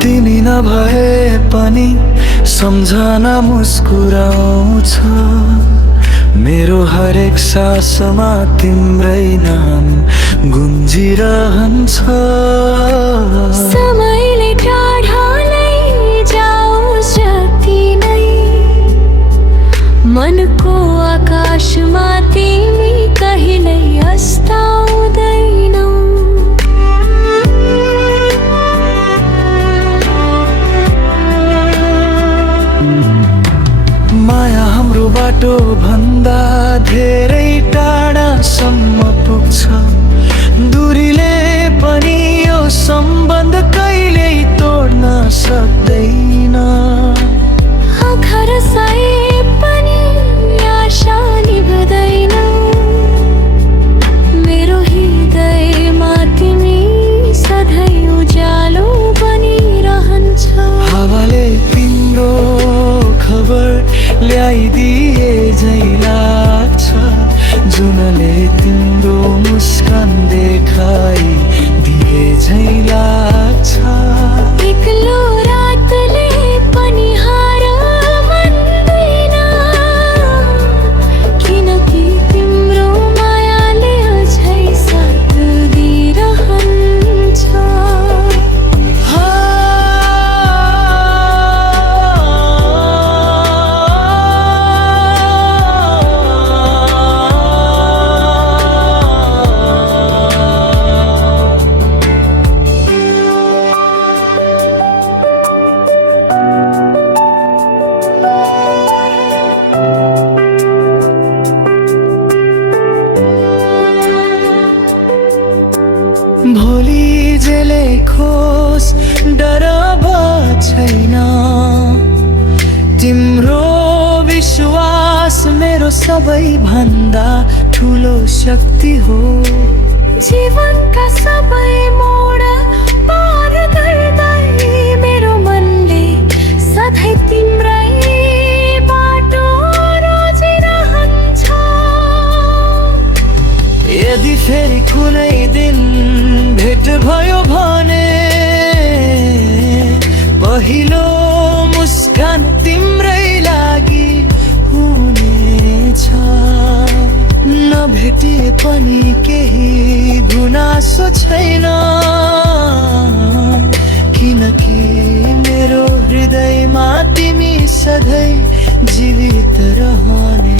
तिमी नभए पनि सम्झना मुस्कुराउँछ, मेरो हरेक सासमा तिम्रै नाम गुन्जिरहन्छ। समयले टाढा लैजाओस् जति नै, मनको आकाशमा तिमी कहिल्यै अस्ताउँदैनौ। माया हाम्रो बाटो भन्दा धेरै टाढासम्म पुग्छ, दूरीले पनि यो सम्बन्ध कहिल्यै तोड्न सक्दैन। आँखा रसाए पनि आशा निभ्दैन, मेरो हृदयमा तिमी सधैँ उज्यालो बनिरहन्छ। हावाले तिम्रो खबर ल्याइदिए झै लाग्छ, जुनले तिम्रो मुस्कान देखाइदिए झै लाग्छ। एक्लो रातले पनि हार मान्दैन, किनकि तिम्रो मायाले अझै साथ दिइरहन्छ। भोलि जेले खोस डर छैन, तिम्रो विश्वास मेरो सबैभन्दा ठुलो शक्ति हो। जीवनका सबै मोड पार गर्दै मेरो मनले सधैँ तिम्रै बाटो रोजिरहन्छ। यदि फेरि कुनै दिन भेट भयो भने पहिलो मुस्कान तिम्रै लागि हुनेछ। नभेटिए पनि केही गुनासो छैन, किनकि मेरो हृदयमा तिमी सधैँ जीवित रहने।